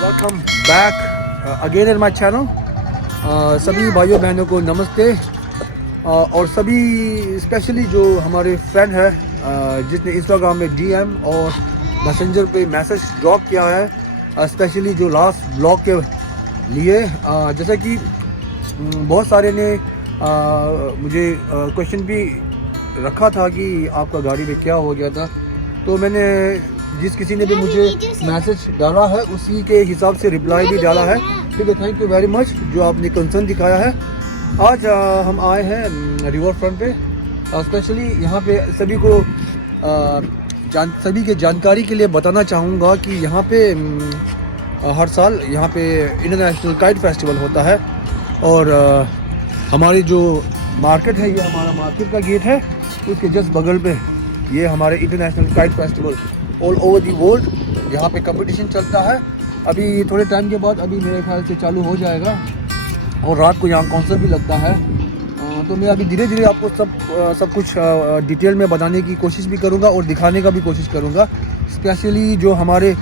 Welcome back again in my channel. सभी भाइयों बहनों को नमस्ते। और सभी स्पेशली जो हमारे फ्रेंड है जिसने इंस्टाग्राम में डीएम और मैसेंजर पे मैसेज ड्रॉप किया है, स्पेशली जो लास्ट ब्लॉग के लिए। जैसा कि बहुत सारे ने मुझे क्वेश्चन भी रखा था कि आपका गाड़ी में क्या हो गया था, तो मैंने जिस किसी ने भी मुझे मैसेज डाला है उसी के हिसाब से रिप्लाई भी डाला है। ठीक है, थैंक यू वेरी मच जो आपने कंसर्न दिखाया है। आज हम आए हैं रिवर फ्रंट पे, स्पेशली यहाँ पे सभी को सभी के जानकारी के लिए बताना चाहूँगा कि यहाँ पे हर साल यहाँ पे इंटरनेशनल काइट फेस्टिवल होता है। और हमारी जो मार्केट है, ये हमारा मार्केट का गेट है, उसके जस्ट बगल पे ये हमारे international kite festival all over the world यहाँ पे कंपटीशन चलता है। अभी थोड़े टाइम के बाद अभी मेरे ख्याल से चालू हो जाएगा और रात को यहाँ कॉन्सर्ट भी लगता है। तो मैं अभी धीरे धीरे आपको सब कुछ डिटेल में बताने की कोशिश भी करूँगा और दिखाने का भी कोशिश करूँगा। स्पेशली जो हमारे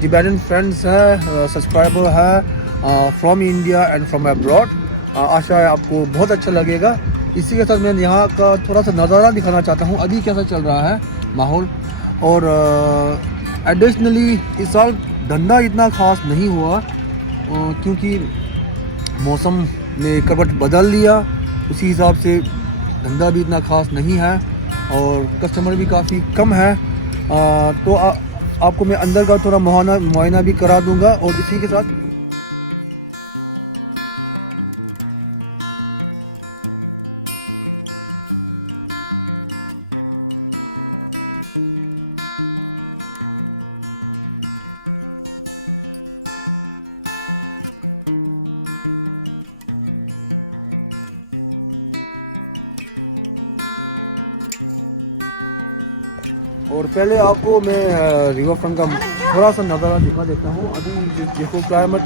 टिबेटन फ्रेंड्स हैं, सब्सक्राइबर है from India and from abroad, आशा है आपको बहुत अच्छा लगेगा। इसी के साथ मैं यहाँ का थोड़ा सा नज़ारा दिखाना चाहता हूँ अभी कैसा चल रहा है माहौल। और एडिशनली इस साल धंधा इतना ख़ास नहीं हुआ क्योंकि मौसम ने करवट बदल लिया, उसी हिसाब से धंधा भी इतना ख़ास नहीं है और कस्टमर भी काफ़ी कम है। तो आपको मैं अंदर का थोड़ा मुआयना भी करा दूंगा। और इसी के साथ और पहले आपको मैं रिवर फ्रंट का थोड़ा सा नज़ारा दिखा देता हूँ। अभी देखो क्लाइमेट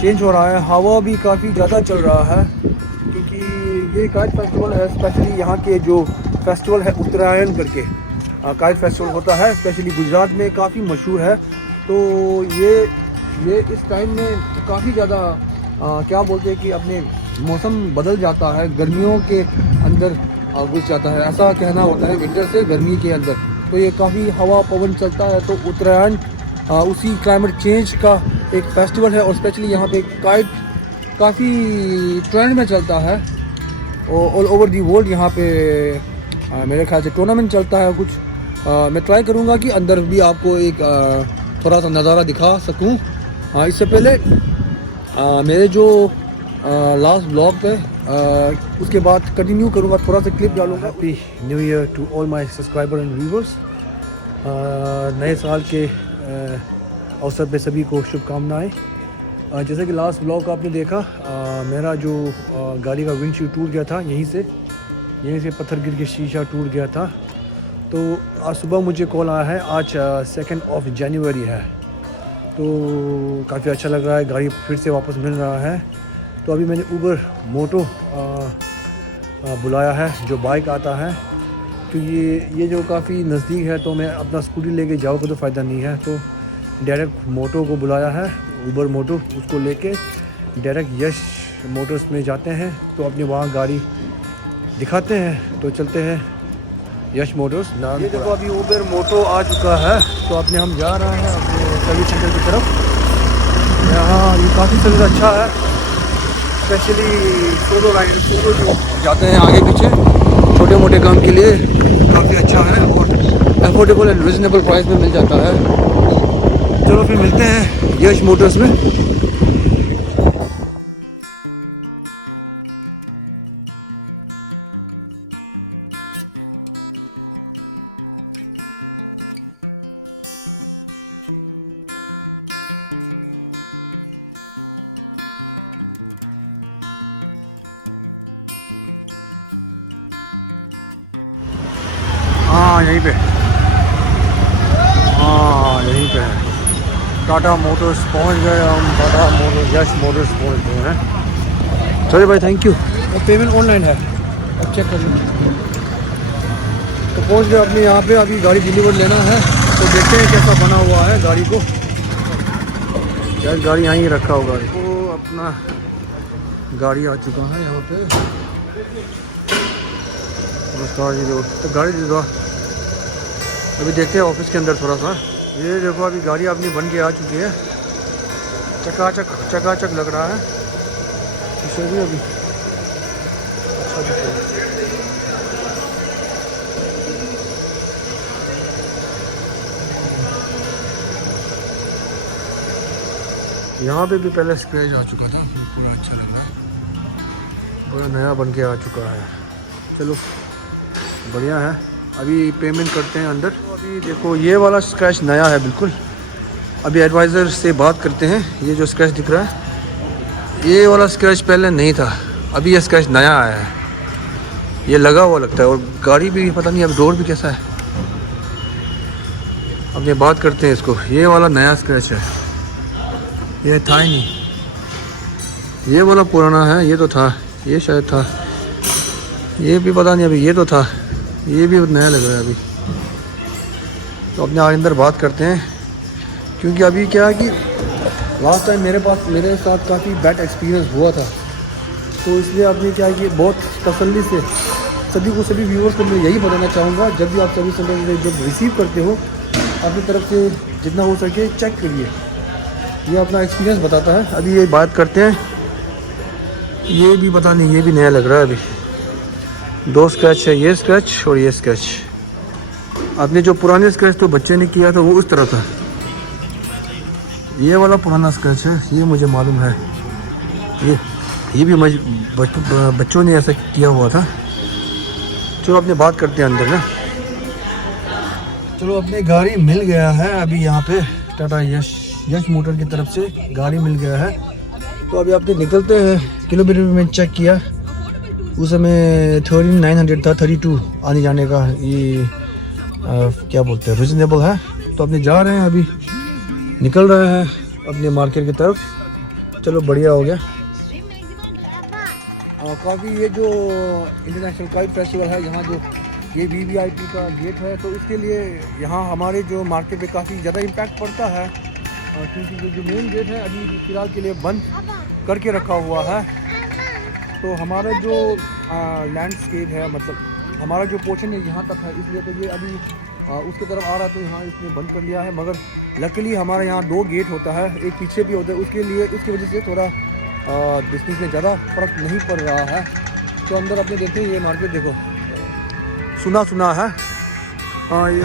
चेंज हो रहा है, हवा भी काफ़ी ज़्यादा चल रहा है क्योंकि ये काइट फेस्टिवल है। स्पेशली यहाँ के जो फेस्टिवल है उत्तरायण करके काइट फेस्टिवल होता है, स्पेशली गुजरात में काफ़ी मशहूर है। तो ये इस टाइम में काफ़ी ज़्यादा क्या बोलते हैं कि अपने मौसम बदल जाता है, गर्मियों के अंदर घुस जाता है, ऐसा कहना होता है, विंटर से गर्मी के अंदर। तो ये काफ़ी हवा पवन चलता है। तो उत्तरायण उसी क्लाइमेट चेंज का एक फेस्टिवल है और स्पेशली यहाँ पे काइट काफ़ी ट्रेंड में चलता है ऑल ओवर दी वर्ल्ड। यहाँ पे मेरे ख्याल से टूर्नामेंट चलता है कुछ। मैं ट्राई करूँगा कि अंदर भी आपको एक थोड़ा सा नज़ारा दिखा सकूँ। इससे पहले मेरे जो लास्ट ब्लॉग पे उसके बाद कंटिन्यू करूँगा, थोड़ा सा क्लिप डालूँगा। Happy new year to all my subscriber and viewers. नए साल के अवसर पे सभी को शुभकामनाएं। जैसे कि लास्ट ब्लॉग आपने देखा, मेरा जो गाड़ी का विंडशील्ड टूट गया था, यहीं से पत्थर गिर के शीशा टूट गया था। तो आज सुबह मुझे कॉल आया है, आज 2 जनवरी है, तो काफ़ी अच्छा लग रहा है, गाड़ी फिर से वापस मिल रहा है। तो अभी मैंने उबर मोटो बुलाया है, जो बाइक आता है, क्योंकि ये जो काफ़ी नज़दीक है, तो मैं अपना स्कूटी लेके जाऊँगा तो फ़ायदा नहीं है। तो डायरेक्ट मोटो को बुलाया है, उबर मोटो, उसको लेके डायरेक्ट यश मोटर्स में जाते हैं। तो अपनी वहाँ गाड़ी दिखाते हैं, तो चलते हैं यश मोटर्स। ये देखो अभी उबर मोटो आ चुका है, तो अपने हम जा रहे हैं अपने सर्विस सेंटर की तरफ। यहाँ ये काफ़ी सर्विस अच्छा है, स्पेशली सोलो जो जाते हैं आगे पीछे छोटे मोटे काम के लिए, काफ़ी अच्छा है और अफोर्डेबल एंड रिजनेबल प्राइस में मिल जाता है। चलो फिर मिलते हैं यश मोटर्स में। हाँ यहीं पे, हाँ यहीं पे है टाटा मोटर्स। पहुंच गए हम, टाटा मोटर्स, यश मोटर्स पहुंच गए हैं। चलिए भाई, थैंक यू। और पेमेंट ऑनलाइन है, अब चेक कर लीजिए। तो पहुंच गए अपने यहाँ पे, अभी गाड़ी डिलीवर लेना है, तो देखते हैं कैसा बना हुआ है गाड़ी को। यार गाड़ी यहाँ ही रखा होगा। तो अपना गाड़ी आ चुका है यहाँ पे। नमस्कार जी दोस्त, तो गाड़ी दे दो। अभी देखते हैं ऑफिस के अंदर थोड़ा सा। ये देखो अभी गाड़ी अपनी बन के आ चुकी है। चकाचक लग रहा है। इसे भी अभी अच्छा दिख रहा है। यहाँ पे भी पहले स्क्रैच आ चुका था, पूरा अच्छा लग रहा है, पूरा नया बन के आ चुका है। चलो बढ़िया है। अभी पेमेंट करते हैं अंदर। तो अभी देखो ये वाला स्क्रैच नया है बिल्कुल। अभी एडवाइज़र से बात करते हैं। ये जो स्क्रैच दिख रहा है ये वाला स्क्रैच पहले नहीं था, अभी ये स्क्रैच नया आया है। ये लगा हुआ लगता है और गाड़ी भी पता नहीं अब रोड भी कैसा है। अब ये बात करते हैं इसको। ये वाला नया स्क्रैच है, ये था ही नहीं। ये वाला पुराना है, ये तो था, ये शायद था, ये भी पता नहीं अभी, ये तो था, ये भी नया लग रहा है अभी। तो अपने अंदर बात करते हैं, क्योंकि अभी क्या है कि लास्ट टाइम मेरे साथ काफ़ी बैड एक्सपीरियंस हुआ था। तो इसलिए आपने क्या है कि बहुत तसल्ली से सभी व्यूअर्स को मैं यही बताना चाहूँगा, जब भी आप सर्विस सेंटर से जब रिसीव करते हो अपनी तरफ से जितना हो सके चेक करिए। ये अपना एक्सपीरियंस बताता है। अभी ये बात करते हैं। ये भी पता नहीं, ये भी नया लग रहा है अभी। दो स्क्रैच है, ये स्क्रैच और ये स्क्रैच। आपने जो पुराने स्क्रैच तो बच्चे ने किया था वो उस तरह था, ये वाला पुराना स्क्रैच है, ये मुझे मालूम है। ये भी बच्चों ने ऐसा किया हुआ था। चलो अपने बात करते हैं अंदर ना। चलो अपने गाड़ी मिल गया है अभी यहाँ पे। टाटा यश मोटर की तरफ से गाड़ी मिल गया है। तो अभी आपने निकलते हैं। किलोमीटर में चेक किया, उस समय 3900 था, 32 आने जाने का। ये क्या बोलते हैं, रीजनेबल है। तो अपने जा रहे हैं, अभी निकल रहे हैं अपने मार्केट की तरफ। चलो बढ़िया हो गया। काफ़ी ये जो इंटरनेशनल काइट फेस्टिवल है, यहाँ जो ये VVIP का गेट है, तो इसके लिए यहाँ हमारे जो मार्केट पे काफ़ी ज़्यादा इम्पैक्ट पड़ता है, क्योंकि जो मेन गेट है अभी फ़िलहाल के लिए बंद करके रखा हुआ है। तो हमारा जो लैंडस्केप है, मतलब हमारा जो पोर्शन है यहाँ तक है, इसलिए तो ये अभी उसकी तरफ आ रहा है, तो यहाँ इसने बंद कर लिया है। मगर लकीली हमारे यहाँ 2 गेट होता है, एक पीछे भी होता है, उसकी वजह से थोड़ा बिजनेस में ज़्यादा फ़र्क नहीं पड़ रहा है। तो अंदर अपने देखते हैं, ये मार्केट देखो सुना है। हाँ, ये